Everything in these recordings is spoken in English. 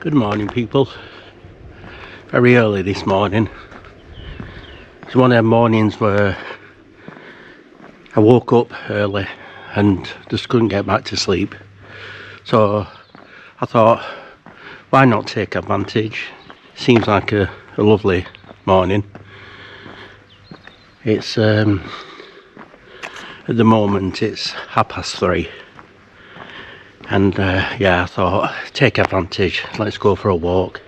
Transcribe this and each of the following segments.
Good morning, people. Very early this morning. It's one of them mornings where I woke up early and just couldn't get back to sleep. So I thought, why not take advantage? Seems like a lovely morning. It's at the moment it's 3:30. And yeah, I thought, take advantage, let's go for a walk.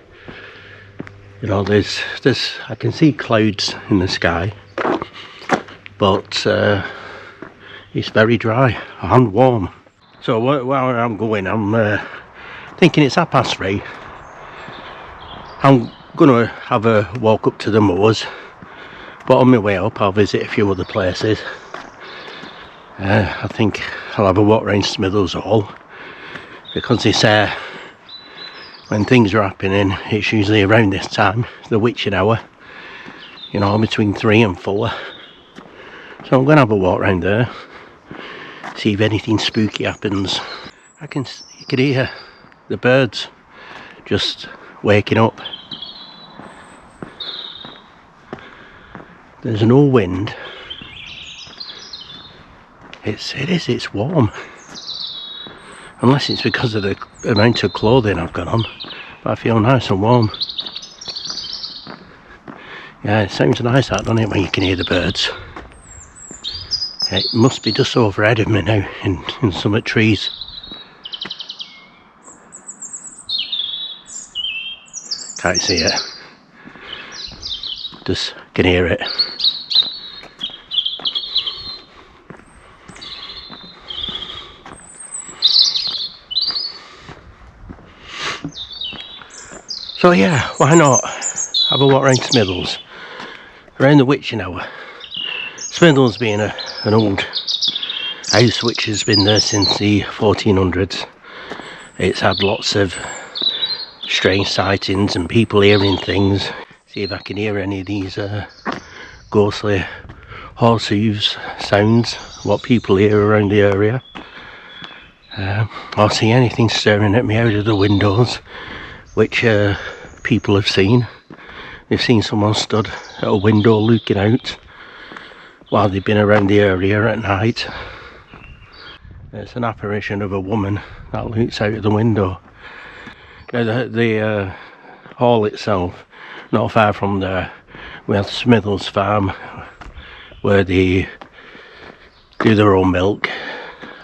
You know, there's I can see clouds in the sky, but it's very dry and warm. So while I'm going, I'm thinking it's 3:30. I'm gonna have a walk up to the moors, but on my way up I'll visit a few other places. I think I'll have a walk around Smithills Hall, because they say when things are happening it's usually around this time, the witching hour, you know, between 3 and 4. So I'm going to have a walk around there, see if anything spooky happens. You can hear the birds just waking up. There's no wind. It's warm. Unless it's because of the amount of clothing I've got on, but I feel nice and warm. Yeah, it sounds nice that, doesn't it, when you can hear the birds. It must be just overhead of me now in some trees. Can't see it, just can hear it. So yeah, why not have a walk around Smithills, around the witching hour. Smithills being an old house which has been there since the 1400s. It's had lots of strange sightings and people hearing things. See if I can hear any of these ghostly horse hooves sounds, what people hear around the area. Or see anything staring at me out of the windows, which people have seen. They've seen someone stood at a window looking out while they've been around the area at night. It's an apparition of a woman that looks out of the window. The hall itself, not far from there, we have Smithills Farm, where they do their own milk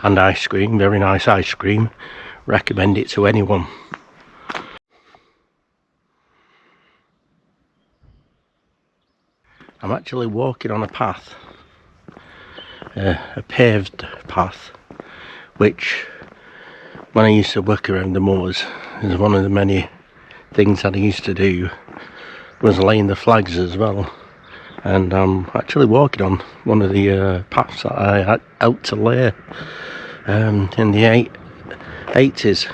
and ice cream, very nice ice cream. Recommend it to anyone. I'm actually walking on a path, a paved path, which when I used to work around the moors, is one of the many things that I used to do, was laying the flags as well. And I'm actually walking on one of the paths that I helped to lay in the 80s.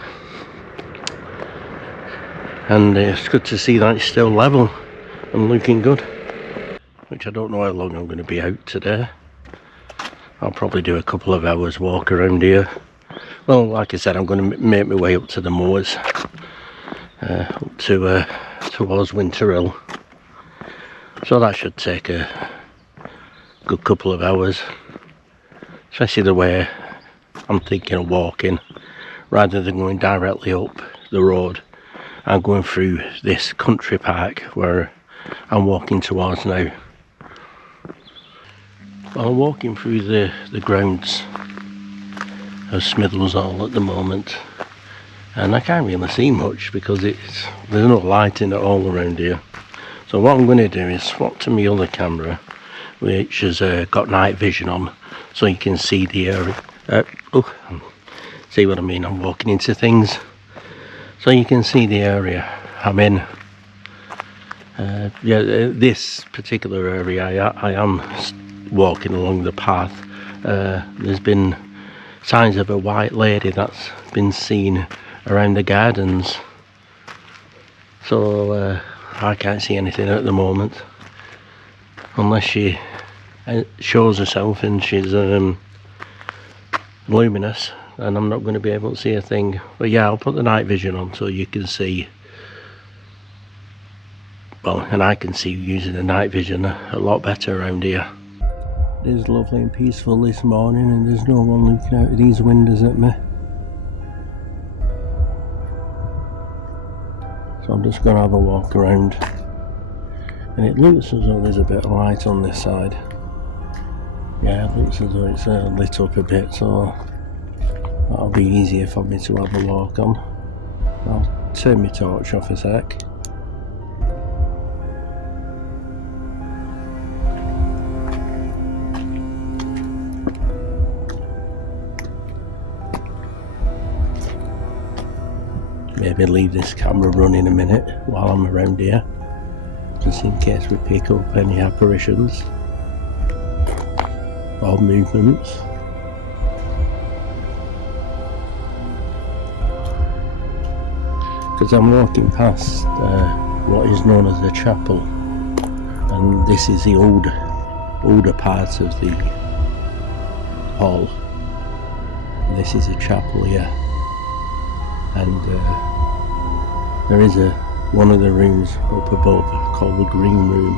And it's good to see that it's still level and looking good. Which I don't know how long I'm going to be out today. I'll probably do a couple of hours walk around here. Well, like I said, I'm going to make my way up to the moors, up to towards Winter Hill. So that should take a good couple of hours, especially the way I'm thinking of walking, rather than going directly up the road. I'm going through this country park where I'm walking towards now. Well, I'm walking through the grounds of Smithills Hall at the moment, and I can't really see much because there's no lighting at all around here. So what I'm going to do is swap to my other camera, which has got night vision on, so you can see the area. See what I mean? I'm walking into things, so you can see the area I'm in. Yeah, this particular area I am walking along the path. There's been signs of a white lady that's been seen around the gardens, so I can't see anything at the moment, unless she shows herself and she's luminous, and I'm not going to be able to see a thing. But yeah, I'll put the night vision on so you can see well, and I can see using the night vision a lot better around here. It is lovely and peaceful this morning, and there's no one looking out of these windows at me. So I'm just going to have a walk around, and it looks as though there's a bit of light on this side. Yeah, it looks as though it's lit up a bit, so that'll be easier for me to have a walk on. I'll turn my torch off a sec. Maybe leave this camera running a minute while I'm around here, just in case we pick up any apparitions or movements. Because I'm walking past what is known as the chapel, and this is the older part of the hall. And this is a chapel here, and there is one of the rooms up above called the Green Room,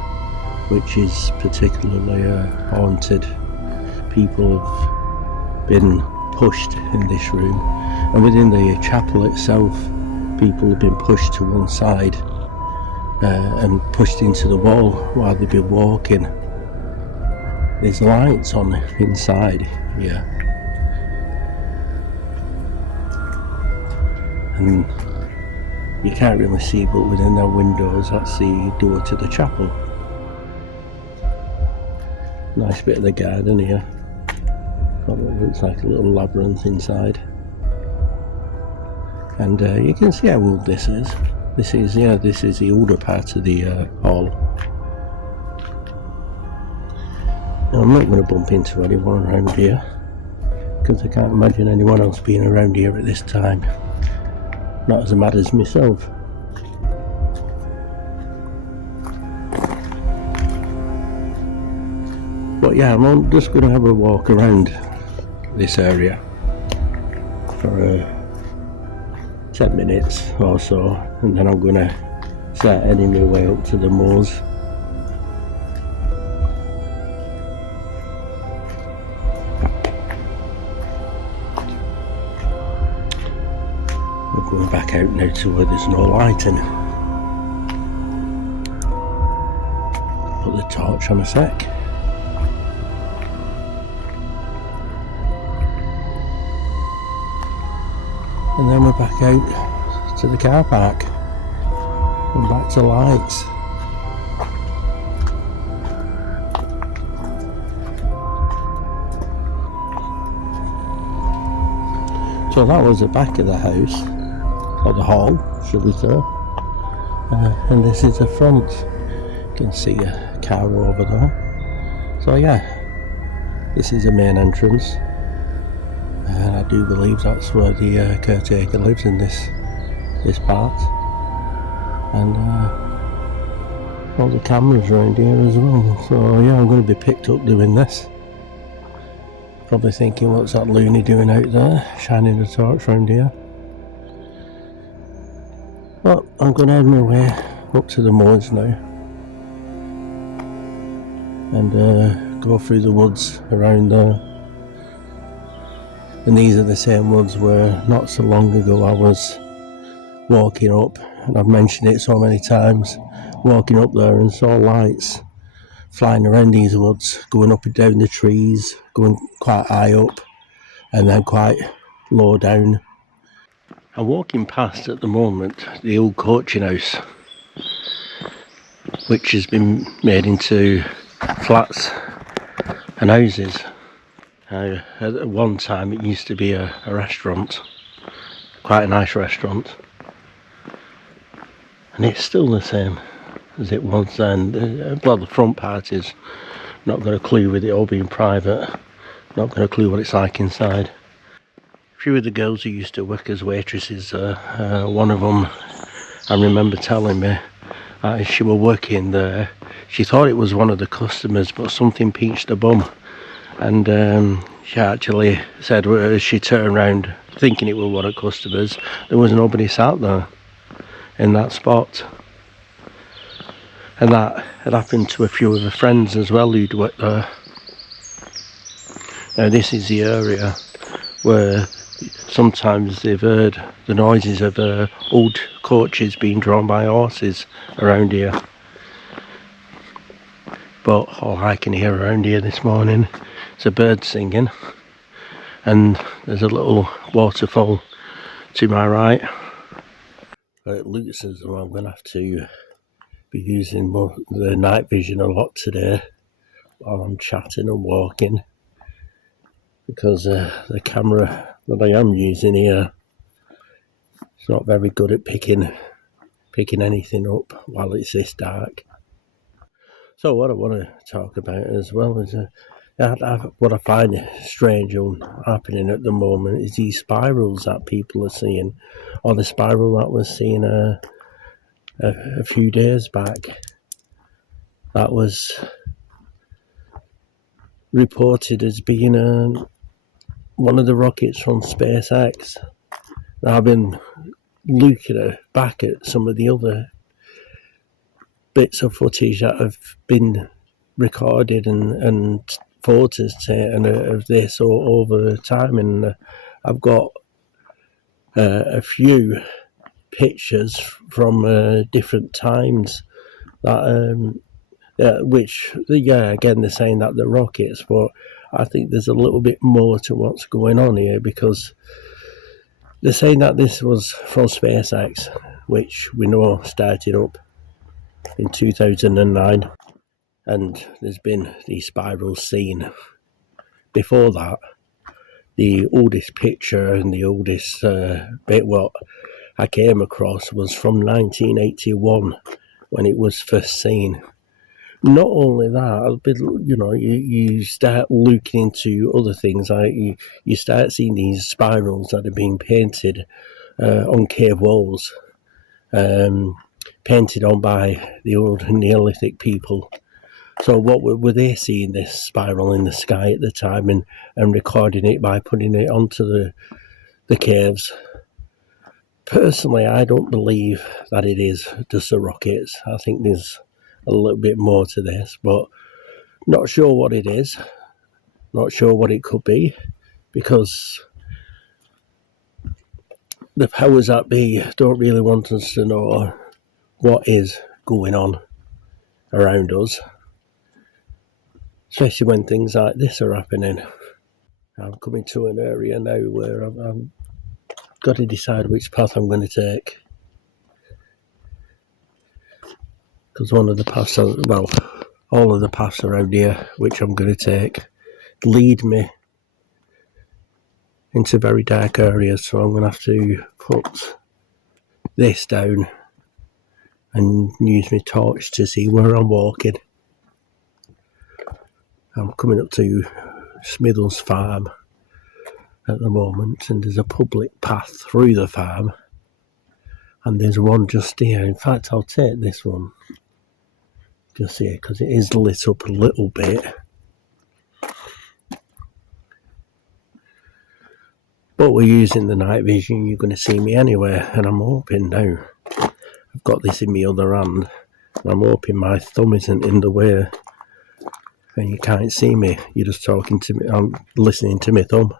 which is particularly haunted. People have been pushed in this room, and within the chapel itself, people have been pushed to one side and pushed into the wall while they've been walking. There's lights on inside here, and you can't really see, but within their windows that's the door to the chapel. Nice bit of the garden here. It looks like a little labyrinth inside. And you can see how old this is. This is the older part of the hall. Now, I'm not going to bump into anyone around here, because I can't imagine anyone else being around here at this time. Not as mad as myself. But yeah, I'm just going to have a walk around this area for 10 minutes or so, and then I'm going to start heading my way up to the moors. We're going back out now to where there's no lighting. Put the torch on a sec. And then we're back out to the car park and back to lights. So that was the back of the house, or the hall, should we say. And this is the front. You can see a car over there. So yeah, this is the main entrance. And I do believe that's where the caretaker lives in this part. And all the cameras around here as well. So yeah, I'm going to be picked up doing this. Probably thinking, what's that loony doing out there, shining a torch around here? But I'm going to head my way up to the moors now, and go through the woods around there. And these are the same woods where not so long ago I was walking up, and I've mentioned it so many times, walking up there and saw lights flying around these woods, going up and down the trees, going quite high up and then quite low down. I'm walking past at the moment the old coaching house, which has been made into flats and houses. At one time it used to be a restaurant, quite a nice restaurant, and it's still the same as it was then. Well, the front part is not got a clue, with it all being private, not got a clue what it's like inside. A few of the girls who used to work as waitresses, one of them I remember telling me as she were working there, she thought it was one of the customers, but something pinched her bum. And she actually said, as she turned around thinking it was one of the customers, there was nobody sat there in that spot. And that had happened to a few of the friends as well who'd worked there. Now this is the area where sometimes they've heard the noises of old coaches being drawn by horses around here. But all I can hear around here this morning is a bird singing, and there's a little waterfall to my right. It looks as though I'm going to have to be using the night vision a lot today while I'm chatting and walking, because the camera that I am using here is not very good at picking anything up while it's this dark. So what I want to talk about as well is what I find strange and happening at the moment is these spirals that people are seeing, or the spiral that was seen a few days back. That was reported as being one of the rockets from SpaceX. Now, I've been looking back at some of the other bits of footage that have been recorded and photos taken of this over time, and I've got a few pictures from different times that again they're saying that they're rockets, but I think there's a little bit more to what's going on here, because they're saying that this was from SpaceX, which we know started up in 2009, and there's been these spirals seen before that. The oldest picture and the oldest bit what I came across was from 1981 when it was first seen. Not only that, but you start looking into other things, like you start seeing these spirals that are being painted on cave walls, painted on by the old Neolithic people. So what were they seeing this spiral in the sky at the time and recording it by putting it onto the caves? Personally, I don't believe that it is just the rockets. I think there's a little bit more to this, but not sure what it is, not sure what it could be, because the powers that be don't really want us to know what is going on around us, especially when things like this are happening. I'm coming to an area now where I've got to decide which path I'm going to take, because one of the paths, all of the paths around here which I'm going to take lead me into very dark areas, so I'm going to have to put this down and use my torch to see where I'm walking. I'm coming up to Smithills farm at the moment, and there's a public path through the farm, and there's one just here. In fact, I'll take this one just here because it is lit up a little bit. But we're using the night vision, you're going to see me anywhere, and I'm hoping now, I've got this in my other hand, and I'm hoping my thumb isn't in the way and you can't see me, you're just talking to me, I'm listening to my thumb.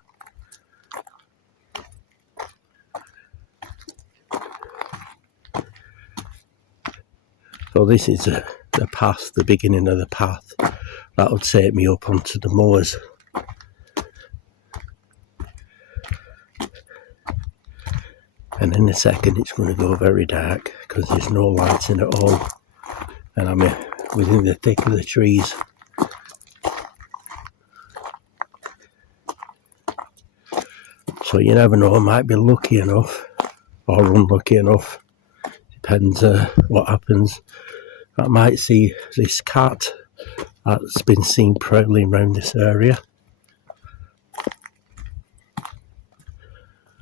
So this is the path, the beginning of the path that would take me up onto the moors. And in a second it's going to go very dark because there's no lights in at all, and I'm within the thick of the trees. So you never know, I might be lucky enough or unlucky enough, depends what happens. I might see this cat that's been seen prowling around this area.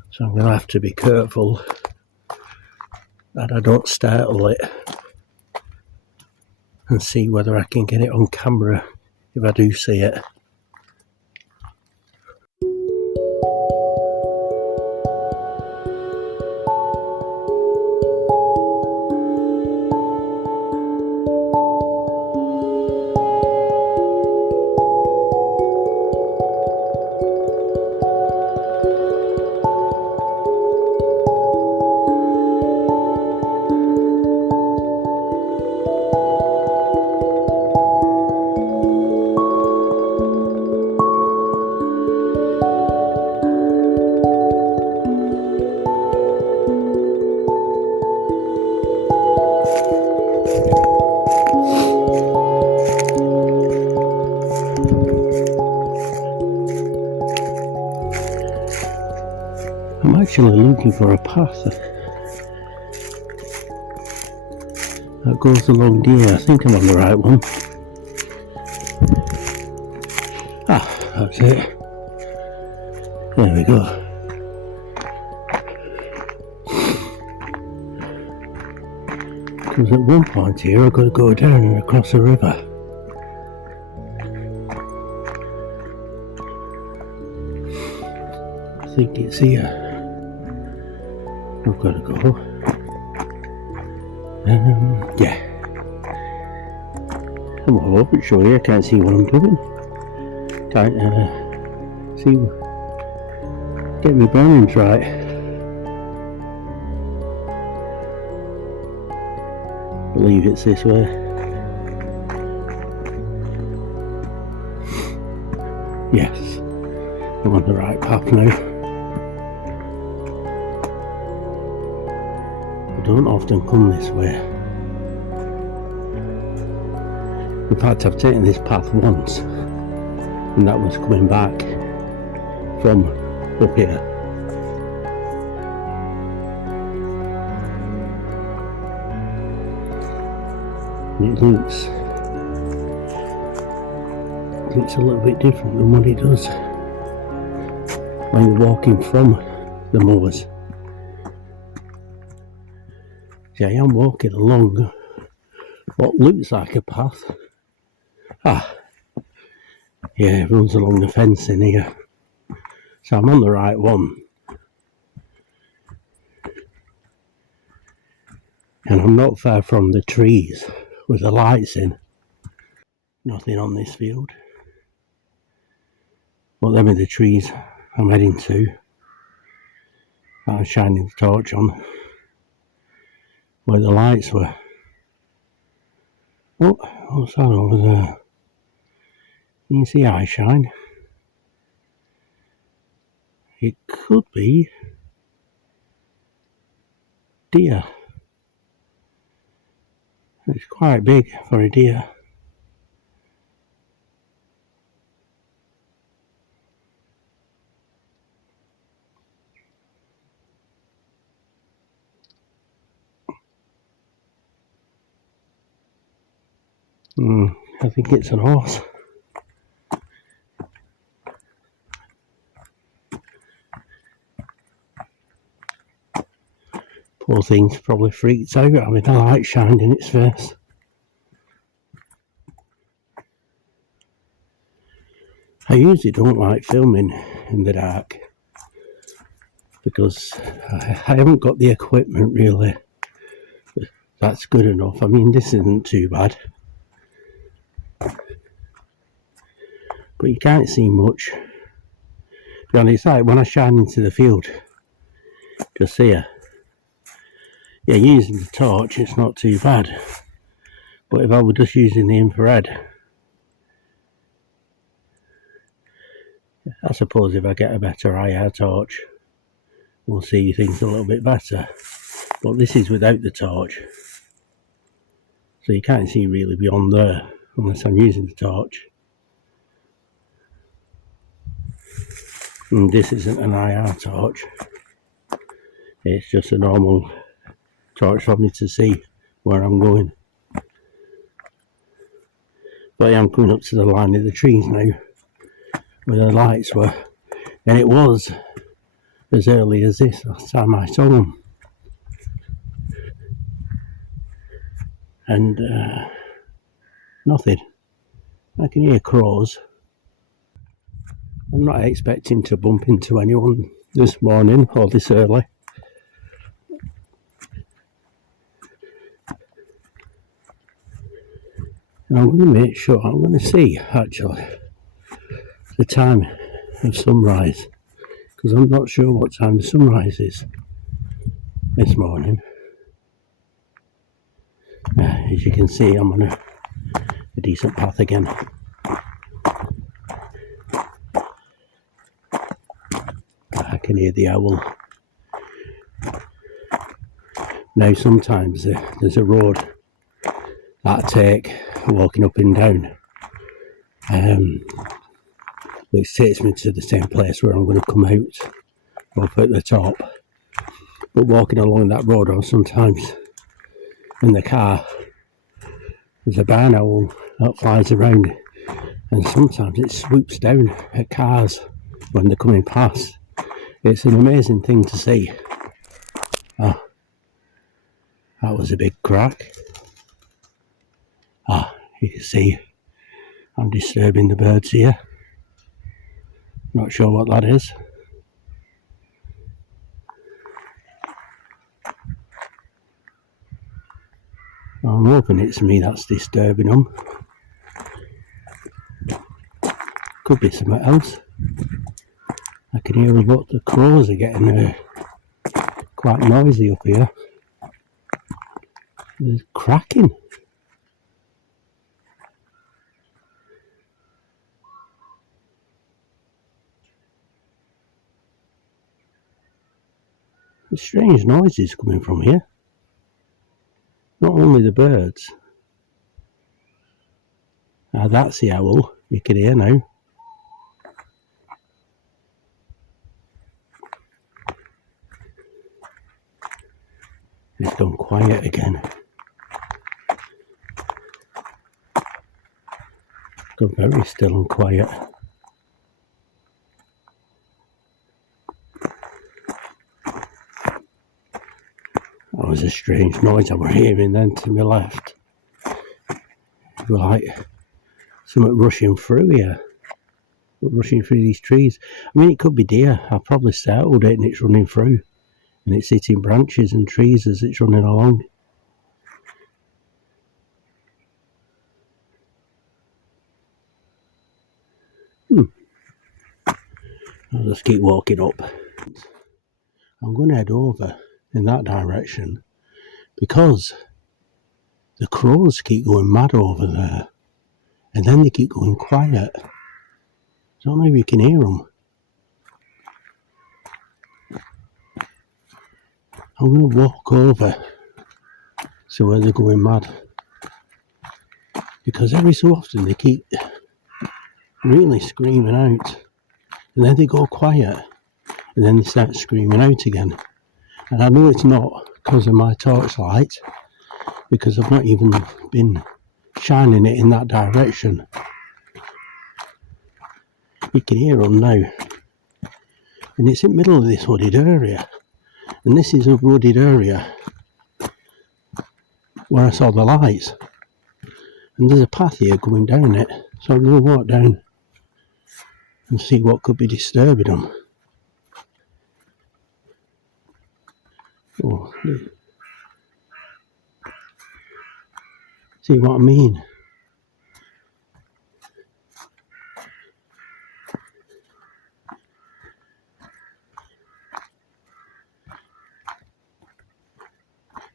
So I'm going to have to be careful that I don't startle it, and see whether I can get it on camera if I do see it. actually looking for a path that goes along here. I think I'm on the right one. Ah, that's it. There we go. Because at one point here I've got to go down and across a river. I think it's here. I've got to go. Yeah. I'm all over it, surely. I can't see what I'm doing. Can't see. Get my bearings right. I believe it's this way. Yes, I'm on the right path now. I don't often come this way. In fact, I've taken this path once, and that was coming back from up here. And it looks a little bit different than what it does when you're walking from the moors. See, I am walking along what looks like a path. Yeah, it runs along the fence in here. So I'm on the right one. And I'm not far from the trees with the lights in. Nothing on this field. Well, them are the trees I'm heading to. I'm shining the torch on where the lights were. Oh, what's that over there? Can you see eye shine? It could be deer. It's quite big for a deer. I think it's an horse. Poor thing's probably freaked out having the light shined in its face. I usually don't like filming in the dark because I haven't got the equipment really that's good enough. I mean, this isn't too bad, but you can't see much. And it's like when I shine into the field, just here, yeah, using the torch it's not too bad, but if I were just using the infrared, I suppose if I get a better IR torch we'll see things a little bit better, but this is without the torch, so you can't see really beyond there unless I'm using the torch. And this isn't an IR torch, it's just a normal torch for me to see where I'm going. But I am coming up to the line of the trees now where the lights were, and it was as early as this last time I saw them. And nothing. I can hear crows. I'm not expecting to bump into anyone this morning or this early. And I'm going to make sure, I'm going to see actually the time of sunrise, because I'm not sure what time the sunrise is this morning. As you can see, I'm on a decent path again. I can hear the owl. Now sometimes there's a road that I take walking up and down, which takes me to the same place where I'm going to come out up at the top, But walking along that road, or sometimes in the car, there's a barn owl that flies around, and sometimes it swoops down at cars when they're coming past. It's an amazing thing to see. Oh, that was a big crack. You can see I'm disturbing the birds here. Not sure what that is. I'm hoping it's me that's disturbing them. Could be something else. I can hear what the crows are getting quite noisy up here. They're cracking. There's strange noises coming from here. Not only the birds. That's the owl you can hear now. It's gone quiet again. Gone very still and quiet. That was a strange noise I was hearing then to my left. It was like something rushing through here. Rushing through these trees. I mean, it could be deer. I probably startled it and it's running through. And it's hitting branches and trees as it's running along. I'll just keep walking up. I'm going to head over in that direction because the crows keep going mad over there. And then they keep going quiet. I don't know if you can hear them. I'm going to walk over to where they're going mad. Because every so often they keep really screaming out. And then they go quiet. And then they start screaming out again. And I know it's not because of my torchlight. Because I've not even been shining it in that direction. You can hear them now. And it's in the middle of this wooded area. And this is a wooded area where I saw the lights. And there's a path here going down it. So I'm going to walk down and see what could be disturbing them. Oh, see what I mean?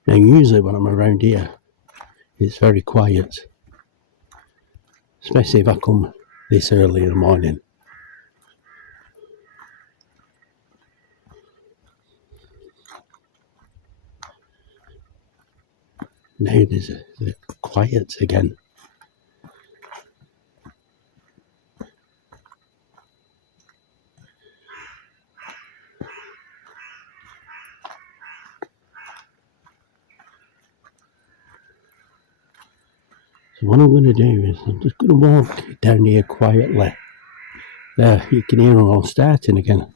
Now usually when I'm around here, it's very quiet. Especially if I come this early in the morning. Now there's a quiet again. So what I'm going to do is I'm just going to walk down here quietly. There, you can hear them all starting again.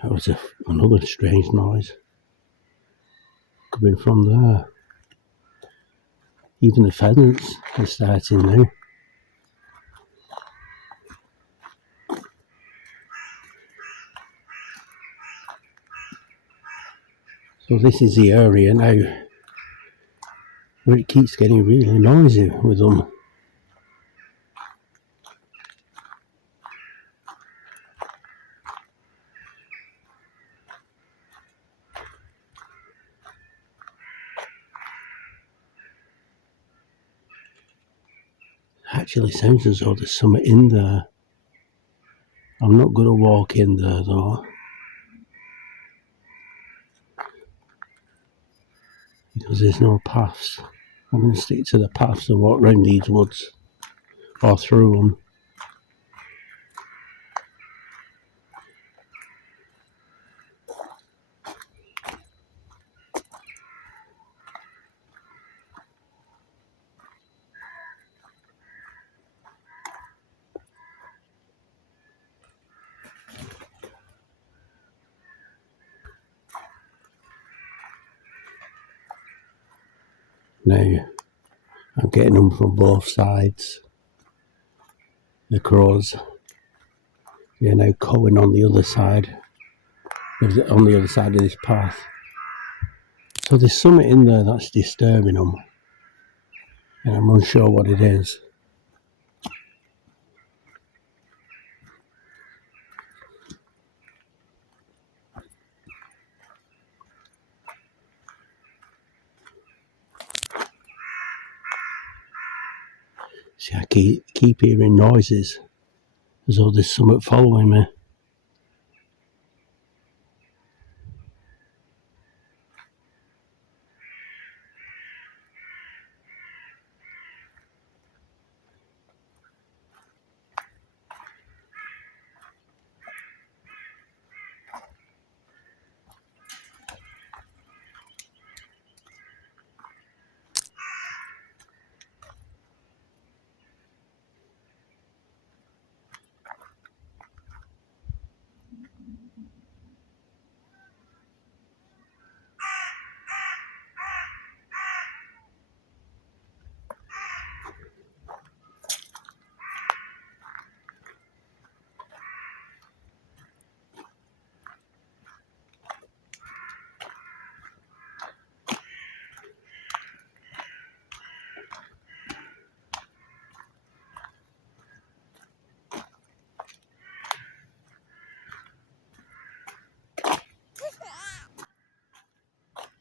That was another strange noise coming from there. Even the pheasants are starting now. So this is the area now where it keeps getting really noisy with them. Actually sounds as though there's something in there. I'm not going to walk in there though. because there's no paths. I'm going to stick to the paths and walk round these woods or through them. Now, I'm getting them from both sides. The crows, they're now cawing on the other side, on the other side of this path. So there's something in there that's disturbing them, and I'm unsure what it is. See, I keep hearing noises, as though there's something following me.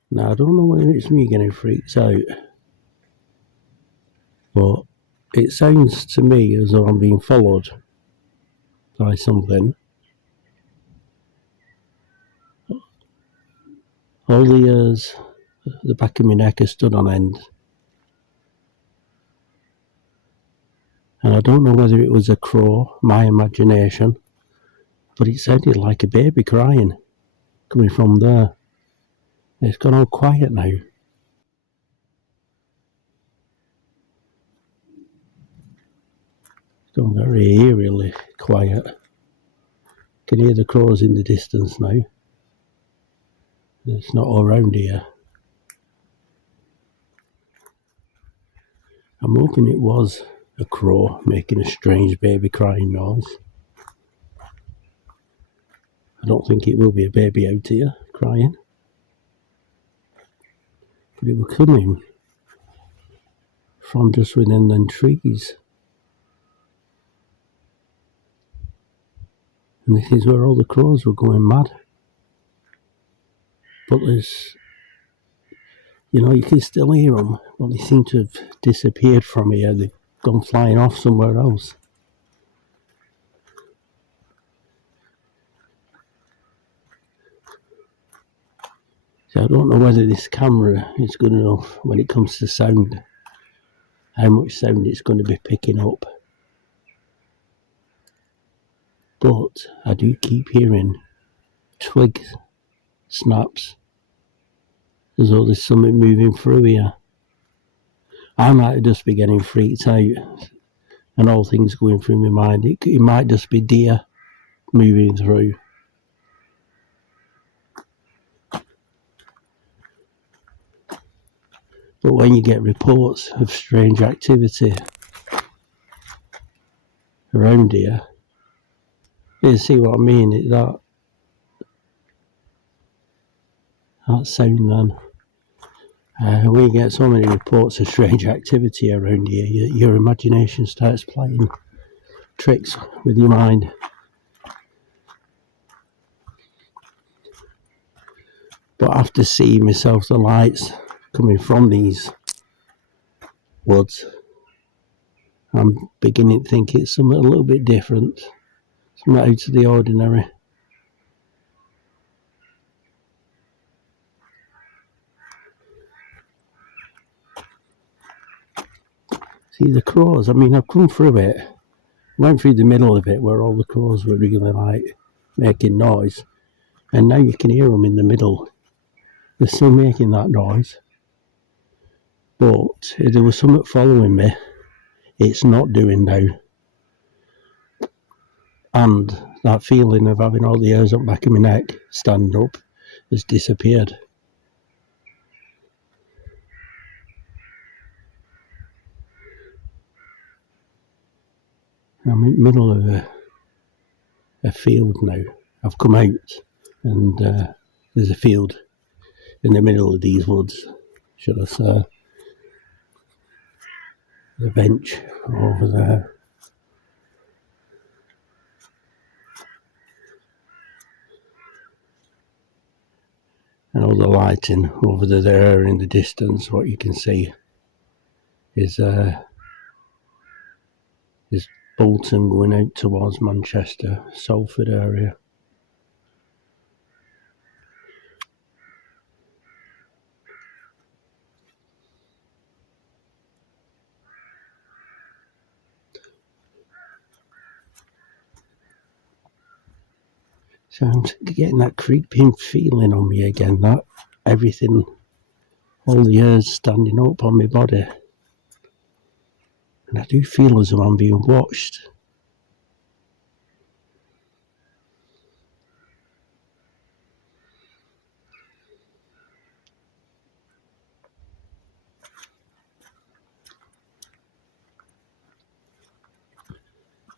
Now, I don't know whether it's me getting freaked out, but it sounds to me as though I'm being followed by something. All the hairs, the back of my neck has stood on end. And I don't know whether it was a crow, my imagination, but it sounded like a baby crying, coming from there. It's gone all quiet now. It's gone very eerily quiet. Can hear the crows in the distance now. It's not all around here. I'm hoping it was a crow making a strange baby crying noise. I don't think it will be a baby out here crying. But it was coming from just within them trees. And this is where all the crows were going mad. But there's, you can still hear them, but they seem to have disappeared from here. They've gone flying off somewhere else. So I don't know whether this camera is good enough when it comes to sound, how much sound it's going to be picking up. But I do keep hearing twig snaps, as though there's something moving through here. I might just be getting freaked out and all things going through my mind. It might just be deer moving through. But when you get reports of strange activity around here, you see what I mean? That sound then. When you get so many reports of strange activity around here, your imagination starts playing tricks with your mind. But after seeing myself the lights coming from these woods, I'm beginning to think it's something a little bit different, something out of the ordinary. See the crows, I mean, I've come through it, went through the middle of it where all the crows were really like making noise, and now you can hear them in the middle. They're still making that noise, but if there was something following me, it's not doing now. And that feeling of having all the hairs up back of my neck stand up has disappeared. I'm in the middle of a field now. I've come out and there's a field in the middle of these woods, should I say. There's a bench over there. And all the lighting over there in the distance, what you can see is Bolton going out towards Manchester, Salford area. So I'm getting that creeping feeling on me again, that everything, all the hairs standing up on my body. And I do feel as though I'm being watched.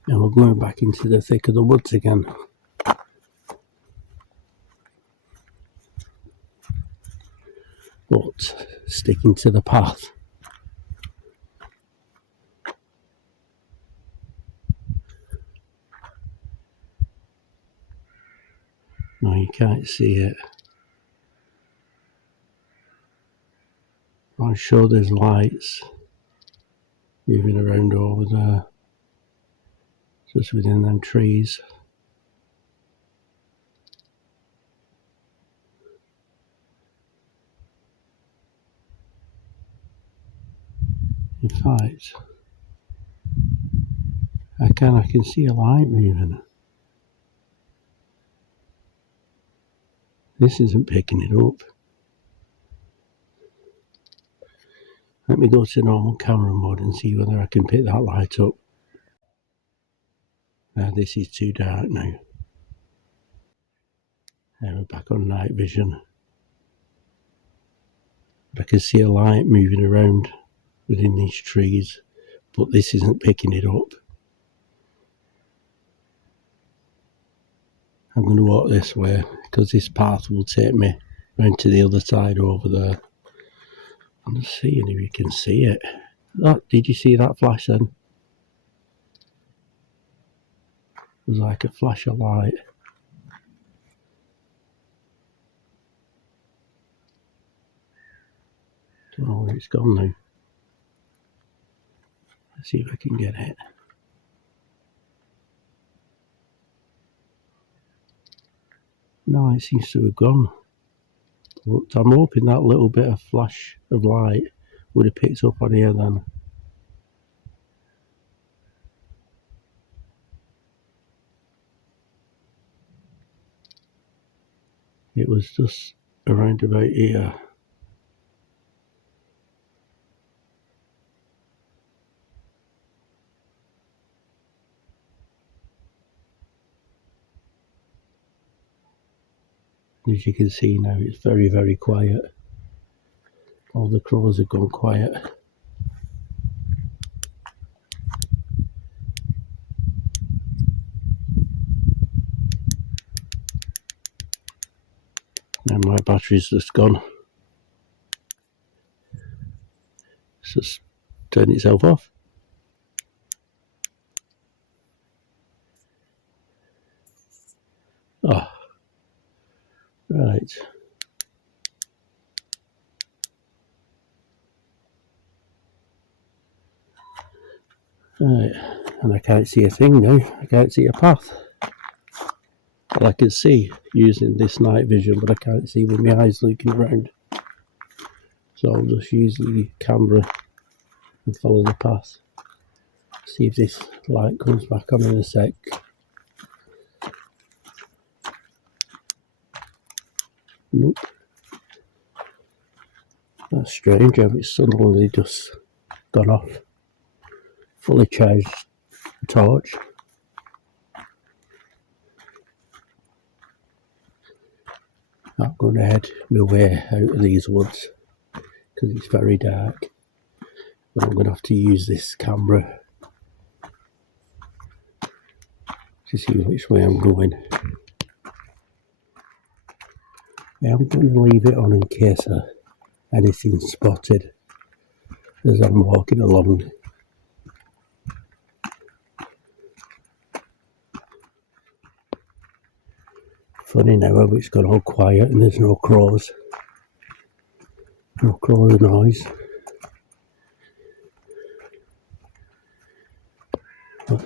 And we're going back into the thick of the woods again. But sticking to the path. No, you can't see it. I'm sure there's lights moving around over there, just within them trees. In fact, I can see a light moving. This isn't picking it up. Let me go to normal camera mode and see whether I can pick that light up. This is too dark now. We're back on night vision. But I can see a light moving around within these trees, but this isn't picking it up. I'm going to walk this way because this path will take me round to the other side over there. I'm just seeing if you can see it. Did you see that flash then? It was like a flash of light. Don't know where it's gone now. Let's see if I can get it. No, it seems to have gone. But I'm hoping that little bit of flash of light would have picked up on here then. It was just around about here. As you can see now, it's very, very quiet. All the crows have gone quiet. And my battery's just gone. It's just turned itself off. Oh, right. Right, and I can't see a thing now. I can't see a path. Well, I can see using this night vision, but I can't see with my eyes looking around. So I'll just use the camera and follow the path. See if this light comes back on in a sec. Nope. That's strange how it's suddenly just gone off. Fully charged torch. I'm going to head my way out of these woods because it's very dark. But I'm going to have to use this camera to see which way I'm going. I'm going to leave it on in case anything's spotted as I'm walking along. Funny now how it's got all quiet and there's no crows. No crows noise. But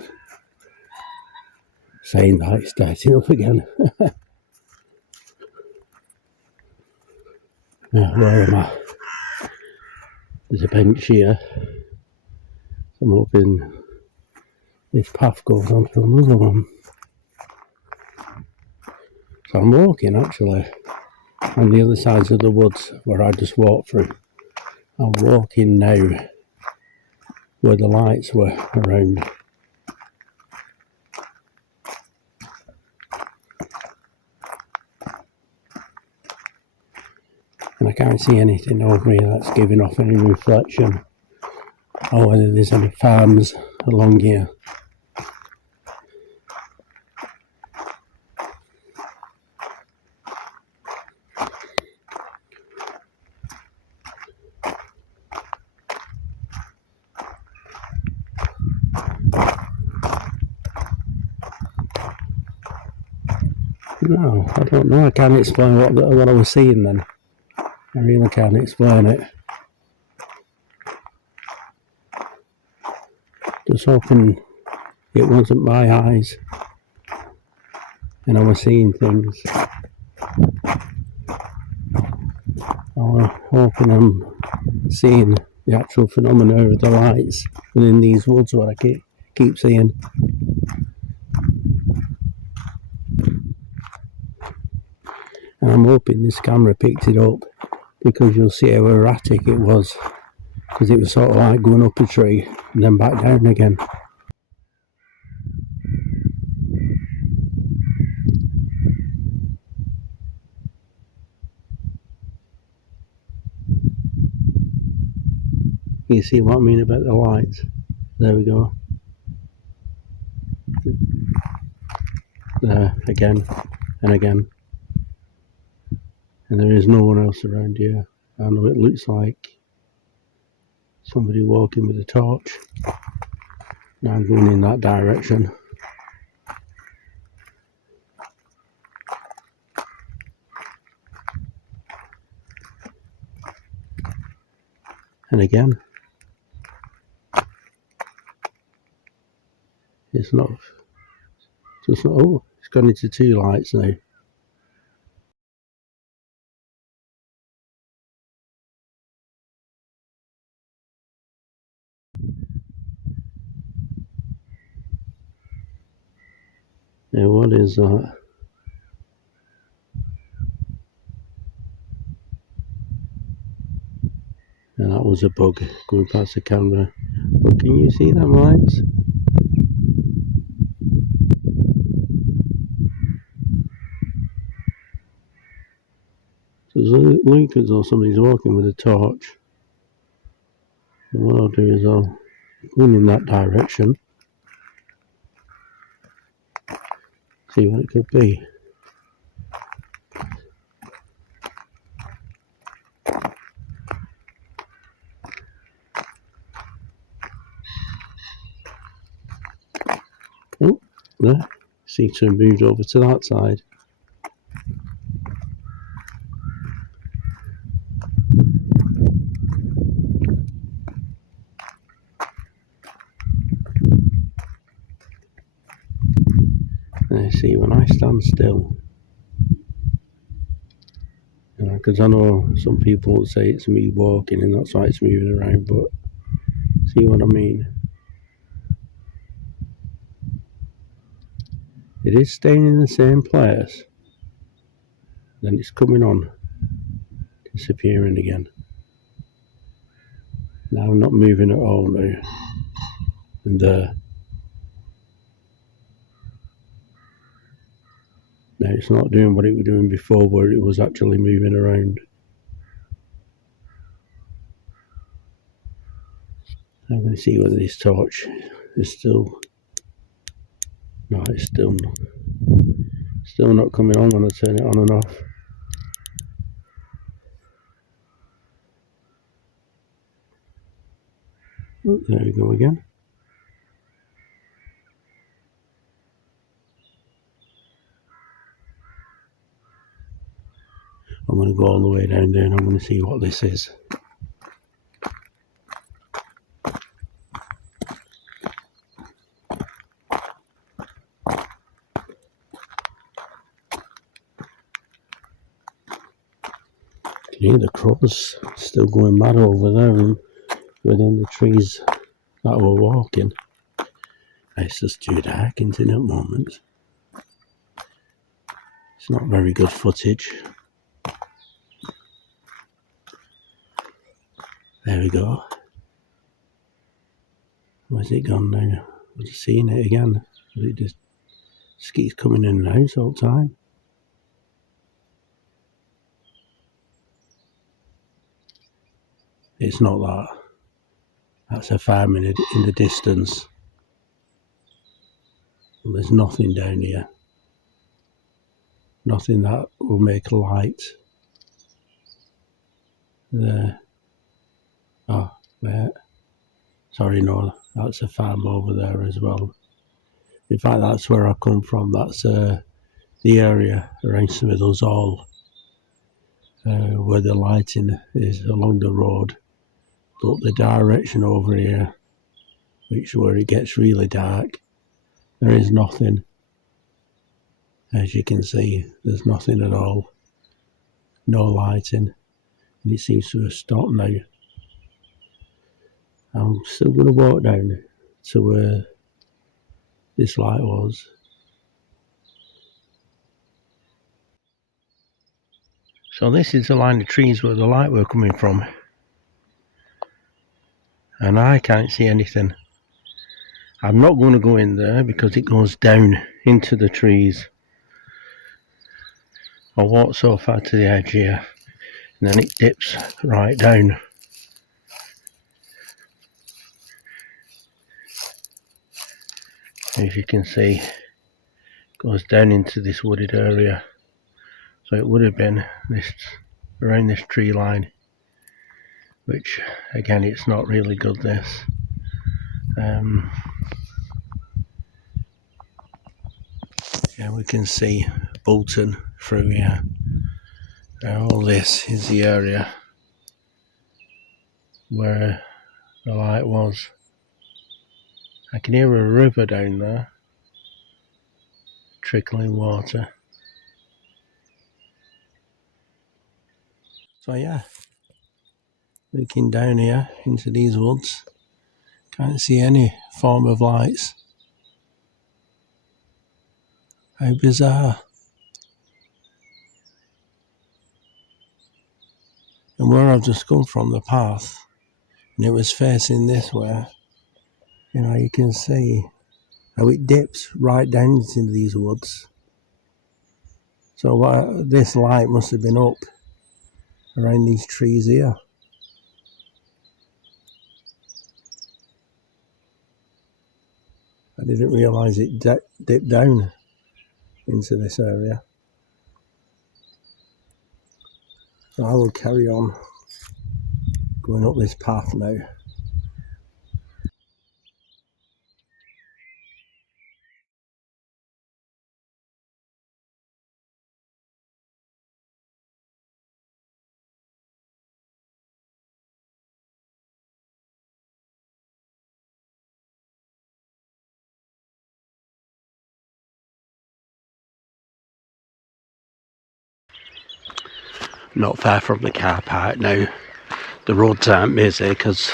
saying that, it's starting up again. Now, where am I? There's a bench here. I'm hoping this path goes on to another one. So I'm walking actually on the other sides of the woods where I just walked through. I'm walking now where the lights were around. And I can't see anything over here that's giving off any reflection, or whether there's any farms along here. No, I don't know. I can't explain what I was seeing then. I really can't explain it. Just hoping it wasn't my eyes and I was seeing things. I was hoping I'm seeing the actual phenomena of the lights within these woods what I keep seeing. And I'm hoping this camera picked it up because you'll see how erratic it was, because it was sort of like going up a tree and then back down again. You see what I mean about the lights? There we go. There, again and again. And there is no one else around here. I know it looks like somebody walking with a torch. Now I'm going in that direction. And again. It's not. Oh, it's gone into two lights now. Now what is that? And that was a bug going past the camera. But can you see them lights? So it looks as though somebody's walking with a torch. And what I'll do is I'll go in that direction. See what it could be. Oh, there. Seems to have moved over to that side. And see, when I stand still, because I know some people will say it's me walking and that's why it's moving around, but see what I mean? It is staying in the same place. Then it's coming on, disappearing again. Now I'm not moving at all now. And now it's not doing what it was doing before, where it was actually moving around. I'm going to see whether this torch is still... No, it's still not coming on when I turn it on and off. Oh, there we go again. I'm going to go all the way down there and I'm going to see what this is. You hear the crows still going mad over there and within the trees that we're walking. It's just too dark into that moment. It's not very good footage. There we go. Where's it gone now? I'm just seeing it again. It just keeps coming in and out all the time. It's not that. That's a farm in the distance. Well, there's nothing down here. Nothing that will make a light. There. Oh, there. Sorry, no, that's a farm over there as well. In fact, that's where I come from. That's the area around Smithills Hall, where the lighting is along the road. But the direction over here, which where it gets really dark, there is nothing. As you can see, there's nothing at all. No lighting. And it seems to have stopped now. I'm still going to walk down to where this light was. So this is the line of trees where the light were coming from. And I can't see anything. I'm not going to go in there because it goes down into the trees. I'll walk so far to the edge here and then it dips right down. As you can see, it goes down into this wooded area. So it would have been this around this tree line, which again it's not really good this. Yeah, we can see Bolton through here. All this is the area where the light was. I can hear a river down there, trickling water. So yeah, looking down here into these woods, can't see any form of lights. How bizarre. And where I've just come from, the path, and it was facing this way, you know, you can see how it dips right down into these woods. So this light must have been up around these trees here. I didn't realise it dipped down into this area. So I will carry on going up this path now. Not far from the car park now. The roads aren't busy because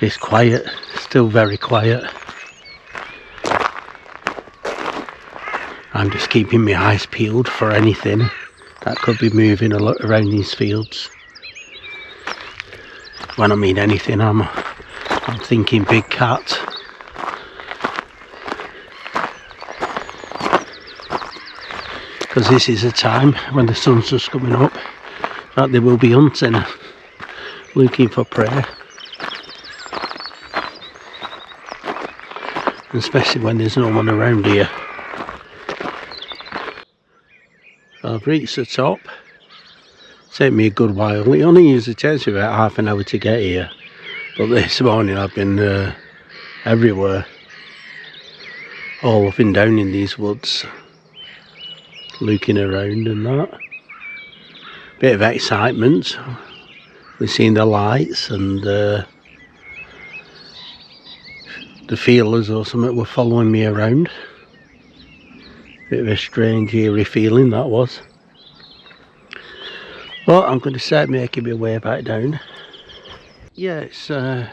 it's quiet, still very quiet. I'm just keeping my eyes peeled for anything that could be moving a lot around these fields. When I mean anything, I'm thinking big cat. Because this is a time when the sun's just coming up that they will be hunting, looking for prey. Especially when there's no one around here. I've reached the top. Take me a good while. It only usually takes me about half an hour to get here. But this morning I've been everywhere. All up and down in these woods. Looking around and that. Bit of excitement. We've seen the lights and the feel as though something were following me around. Bit of a strange eerie feeling that was. Well, I'm going to start making my way back down. Yeah, it's 10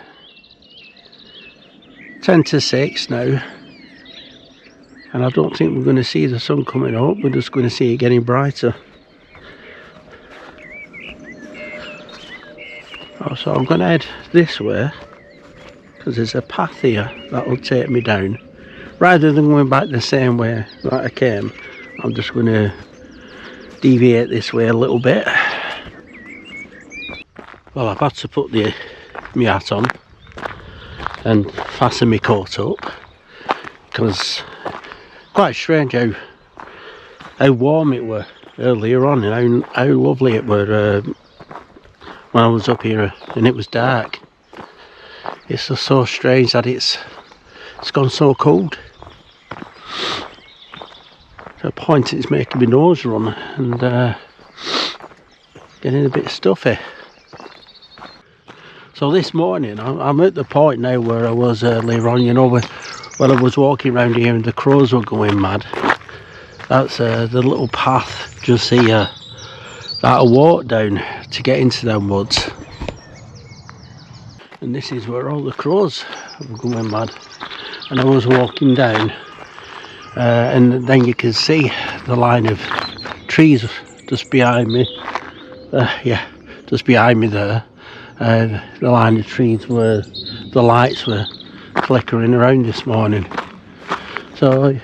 to 6 now. And I don't think we're going to see the sun coming up, we're just going to see it getting brighter. Oh, so I'm going to head this way, because there's a path here that will take me down. Rather than going back the same way that I came, I'm just going to deviate this way a little bit. Well, I've had to put my hat on and fasten my coat up, because quite strange how warm it were earlier on and how lovely it were when I was up here and it was dark. It's just so strange that it's gone so cold. To a point it's making my nose run and getting a bit stuffy. So this morning I'm at the point now where I was earlier on, you know, when I was walking around here and the crows were going mad. That's the little path just here that I walked down to get into them woods. And this is where all the crows were going mad. And I was walking down and then you can see the line of trees just behind me. Yeah, just behind me there. The line of trees where the lights were flickering around this morning. So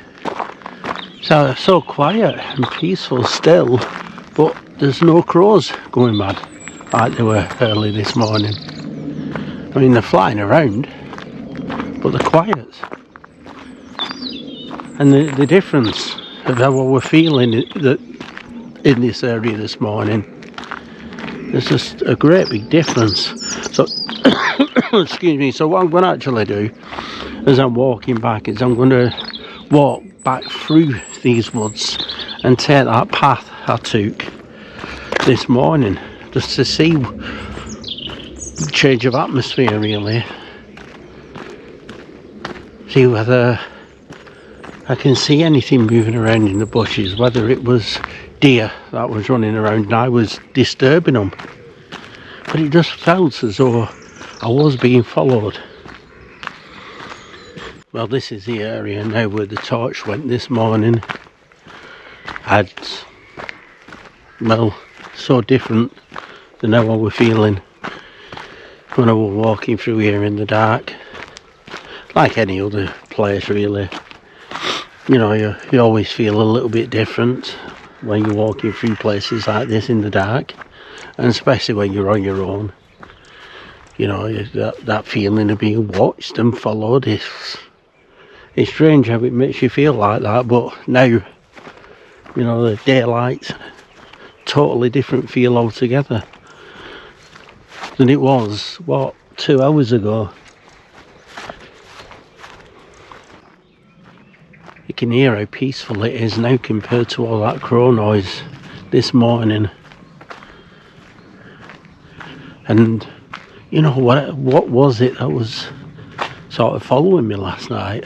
quiet and peaceful still, but there's no crows going mad like they were early this morning. I mean, they're flying around, but they're quiet. And the difference of how we're feeling in this area this morning, there's just a great big difference. So excuse me, so what I'm going to actually do as I'm walking back is I'm going to walk back through these woods and take that path I took this morning, just to see the change of atmosphere really. See whether I can see anything moving around in the bushes, whether it was deer that was running around and I was disturbing them. But it just felt as though I was being followed. Well, this is the area now where the torch went this morning. Well, so different than how I was feeling when I was walking through here in the dark. Like any other place really. You know, you always feel a little bit different when you're walking through places like this in the dark. And especially when you're on your own. You know, that feeling of being watched and followed it's strange how it makes you feel like that, but now, you know, the daylight, totally different feel altogether than it was, what, 2 hours ago. You can hear how peaceful it is now compared to all that crow noise this morning. And, you know, what was it that was sort of following me last night?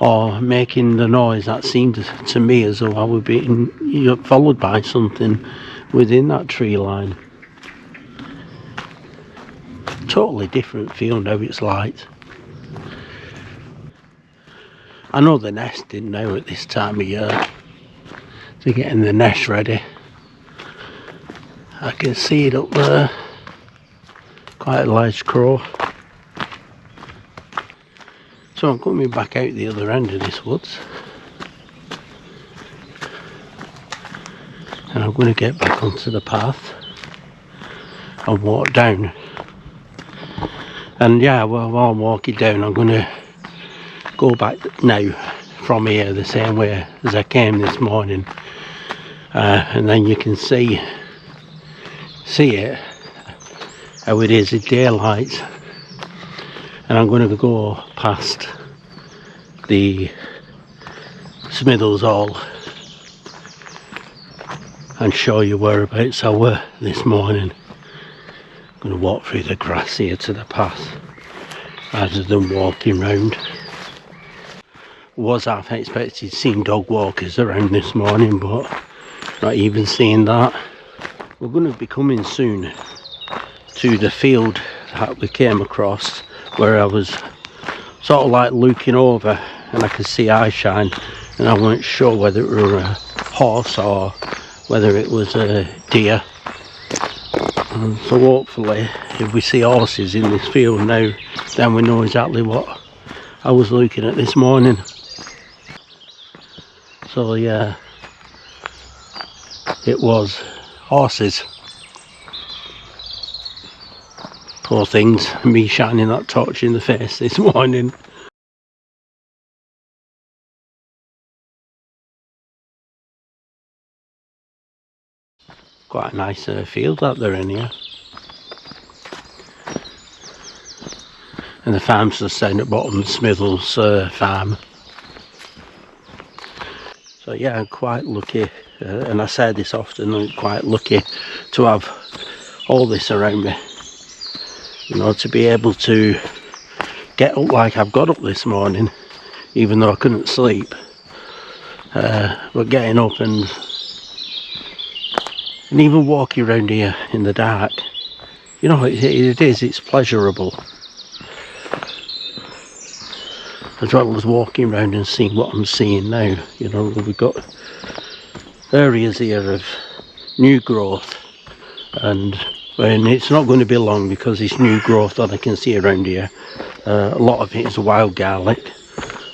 Or making the noise that seemed to me as though I was being followed by something within that tree line. Totally different feel now it's light. I know they're nesting now at this time of year, to getting the nest ready. I can see it up there, quite a large crow. So I'm coming back out the other end of this woods, and I'm going to get back onto the path and walk down. And yeah, well, while I'm walking down, I'm going to go back now from here the same way as I came this morning, and then you can see it how it is in daylight. And I'm going to go past the Smithills Hall and show you whereabouts I were this morning. I'm going to walk through the grass here to the path rather than walking round. Was half expected seeing dog walkers around this morning, but not even seeing that. We're going to be coming soon to the field that we came across, where I was sort of like looking over and I could see eye shine, and I wasn't sure whether it were a horse or whether it was a deer. And so hopefully if we see horses in this field now, then we know exactly what I was looking at this morning. So yeah, it was horses. Poor things, me shining that torch in the face this morning. Quite a nice field out there in here. And the farm's just down at bottom, the Smithills farm. So yeah, I'm quite lucky, and I say this often, I'm quite lucky to have all this around me. You know, to be able to get up like I've got up this morning, even though I couldn't sleep. But getting up and even walking around here in the dark, you know, it's pleasurable. As well as walking around and seeing what I'm seeing now. You know, we've got areas here of new growth, and it's not going to be long because it's new growth that I can see around here. A lot of it is wild garlic,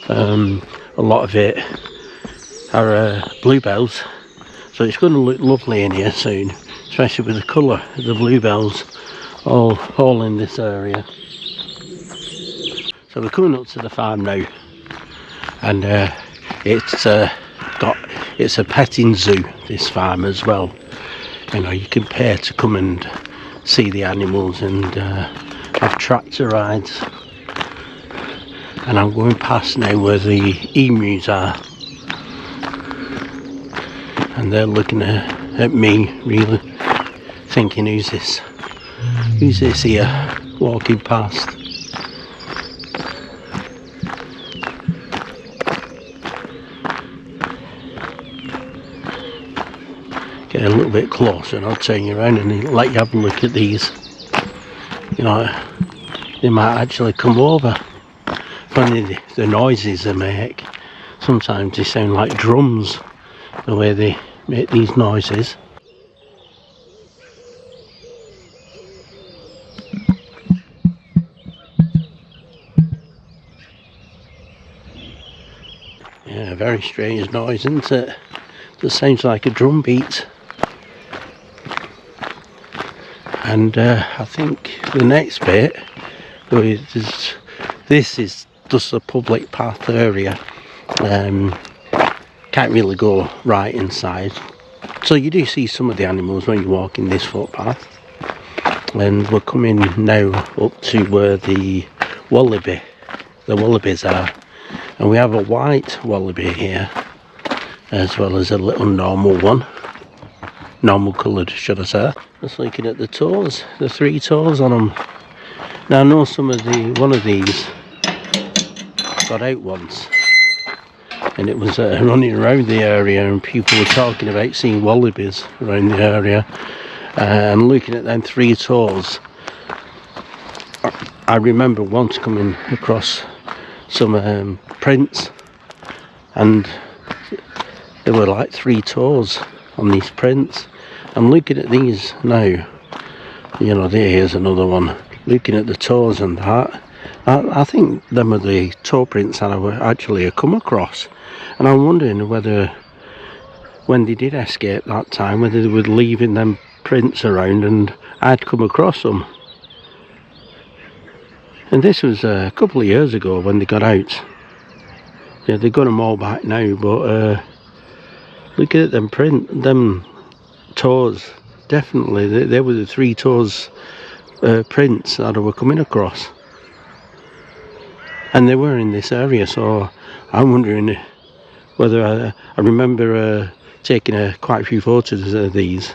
a lot of it are bluebells, so it's going to look lovely in here soon, especially with the colour of the bluebells all in this area. So we're coming up to the farm now, and it's a petting zoo, this farm as well. You know, you can pay to come and see the animals and have tractor rides. And I'm going past now where the emus are, and they're looking at me, really thinking, who's this here walking past? Get a little bit closer and I'll turn you around and let you have a look at these. You know, they might actually come over. Funny the noises they make. Sometimes they sound like drums, the way they make these noises. Yeah, very strange noise, isn't it? That sounds like a drum beat. And I think the next bit is, this is just a public path area. Can't really go right inside. So you do see some of the animals when you're walking this footpath. And we're coming now up to where the wallabies are. And we have a white wallaby here, as well as a little normal one. Normal coloured, should I say. Just looking at the toes, the 3 toes on them. Now I know one of these got out once, and it was running around the area, and people were talking about seeing wallabies around the area. And looking at them 3 toes, I remember once coming across some prints, and there were like 3 toes on these prints. I'm looking at these now, you know, here's another one. Looking at the toes and that, I think them are the toe prints that I actually come across. And I'm wondering whether, when they did escape that time, whether they were leaving them prints around and I'd come across them. And this was a couple of years ago when they got out. Yeah, they've got them all back now, but looking at them them toes, definitely they were the 3 toes prints that I were coming across. And they were in this area, so I'm wondering whether I remember taking quite a few photos of these,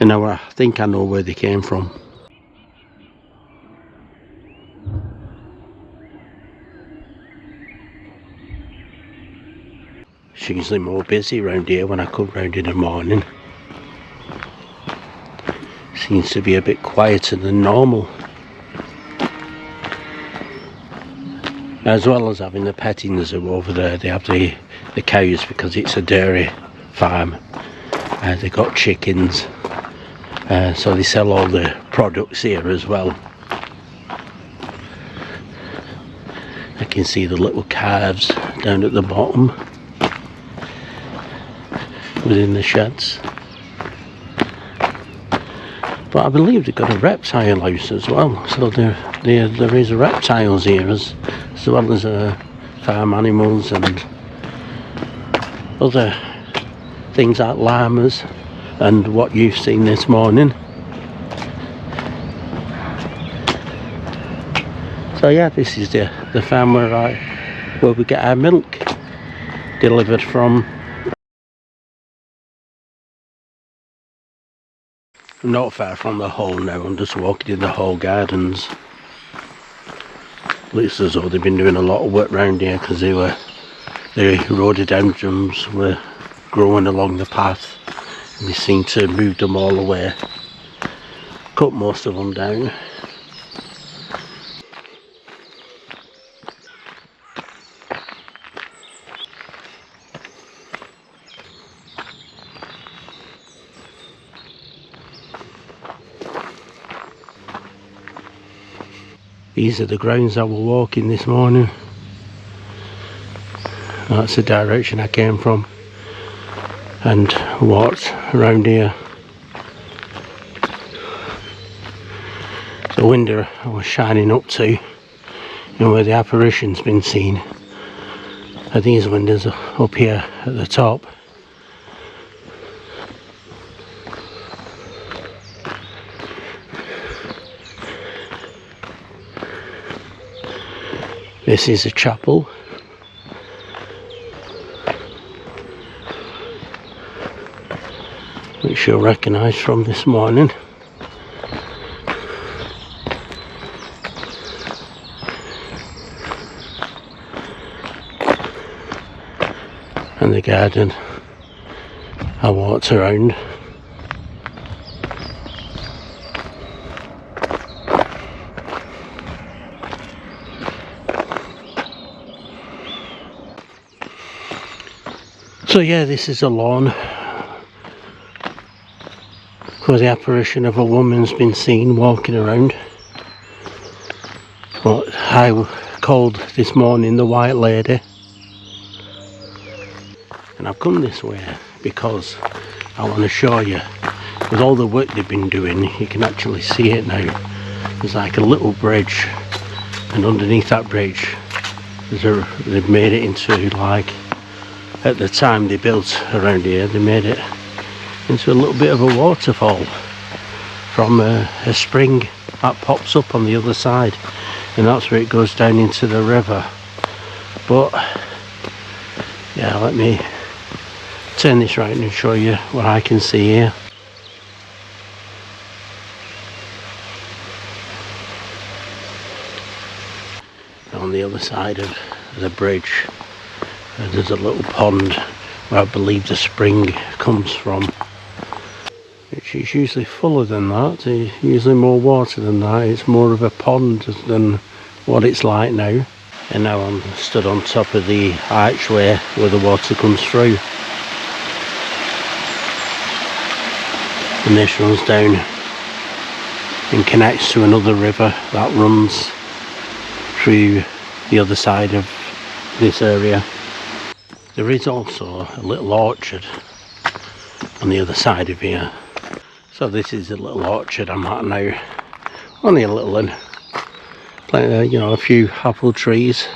and now I think I know where they came from. It's usually more busy around here when I come round in the morning. Seems to be a bit quieter than normal. As well as having the petting zoo over there, they have the cows because it's a dairy farm. They got chickens, so they sell all the products here as well. I can see the little calves down at the bottom within the sheds. But I believe they've got a reptile house as well, so there is reptiles here as well as farm animals and other things like llamas and what you've seen this morning. So yeah, this is the farm where we get our milk delivered from. I'm not far from the hall now. I'm just walking in the hall gardens. Looks as though they've been doing a lot of work around here because the rhododendrons were growing along the path and they seem to have moved them all away. Cut most of them down. These are the grounds I was walking this morning. That's the direction I came from and walked around here. The window I was shining up to, you know, where the apparition's been seen, are these windows up here at the top. This is a chapel. Which you'll recognise from this morning. And the garden I walked around. So yeah, this is a lawn where the apparition of a woman's been seen walking around. What I called this morning the White Lady. And I've come this way because I want to show you, with all the work they've been doing, you can actually see it now. There's like a little bridge, and underneath that bridge they've made it into, like, at the time they built around here, they made it into a little bit of a waterfall from a spring that pops up on the other side, and that's where it goes down into the river. But yeah, let me turn this right and show you what I can see here. On the other side of the bridge, there's a little pond where I believe the spring comes from, which is usually fuller than that. There's usually more water than that. It's more of a pond than what it's like now. And now I'm stood on top of the archway where the water comes through. And this runs down and connects to another river that runs through the other side of this area. There is also a little orchard on the other side of here. So this is a little orchard I'm at now. Only a little one. You know, a few apple trees.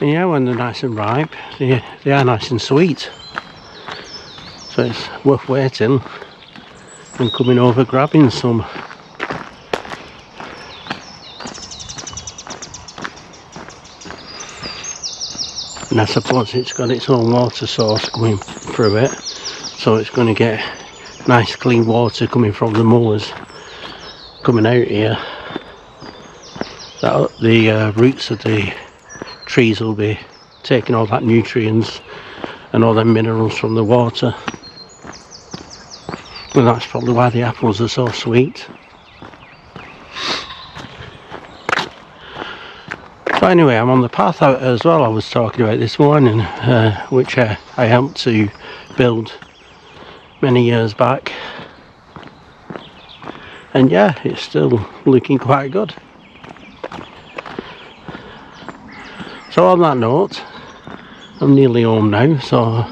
And yeah, when they're nice and ripe, they are nice and sweet. So it's worth waiting and coming over grabbing some. And I suppose it's got its own water source going through it, so it's going to get nice clean water coming from the mullers coming out here. That the roots of the trees will be taking all that nutrients and all the minerals from the water. And that's probably why the apples are so sweet. So anyway, I'm on the path out as well I was talking about this morning, which I helped to build many years back. And yeah, it's still looking quite good. So on that note, I'm nearly home now, so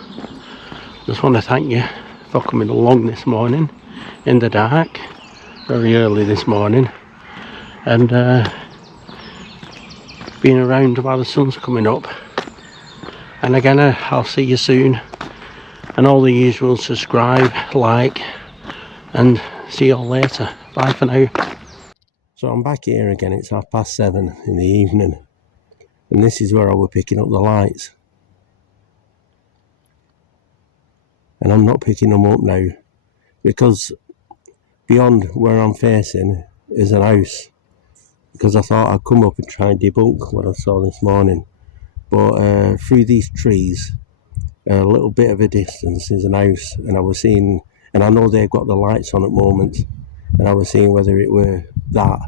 just want to thank you for coming along this morning in the dark, very early this morning, and being around while the sun's coming up. And again, I'll see you soon, and all the usual: subscribe, like, and see you all later. Bye for now. So I'm back here again. It's 7:30 in the evening, and this is where I was picking up the lights, and I'm not picking them up now because beyond where I'm facing is an house, because I thought I'd come up and try and debunk what I saw this morning. But through these trees, a little bit of a distance, is an house, and I was seeing, and I know they've got the lights on at the moment, and I was seeing whether it were that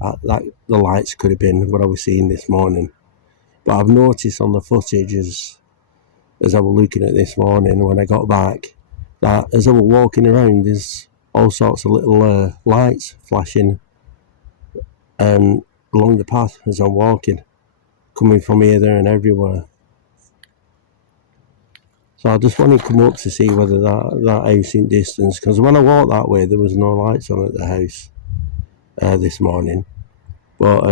the lights could have been what I was seeing this morning. But I've noticed on the footage as I was looking at this morning when I got back, that as I was walking around, there's all sorts of little lights flashing along the path as I'm walking, coming from here, there and everywhere. So I just wanted to come up to see whether that house in distance, because when I walked that way there was no lights on at the house this morning, but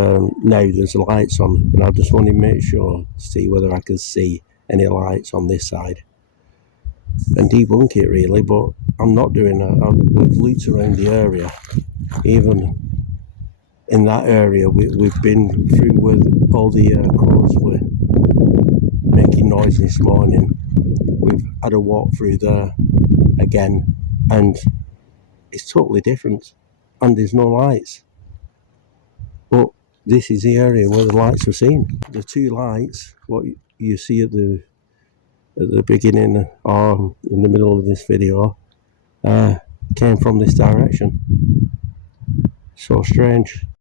now there's lights on, and I just wanted to make sure to see whether I could see any lights on this side and debunk it really. But I'm not doing that. We've looked around the area, even in that area we've been through where all the crows were making noise this morning. We've had a walk through there again, and it's totally different, and there's no lights. But this is the area where the lights were seen. The two lights, what you see at the beginning or in the middle of this video, came from this direction. So strange.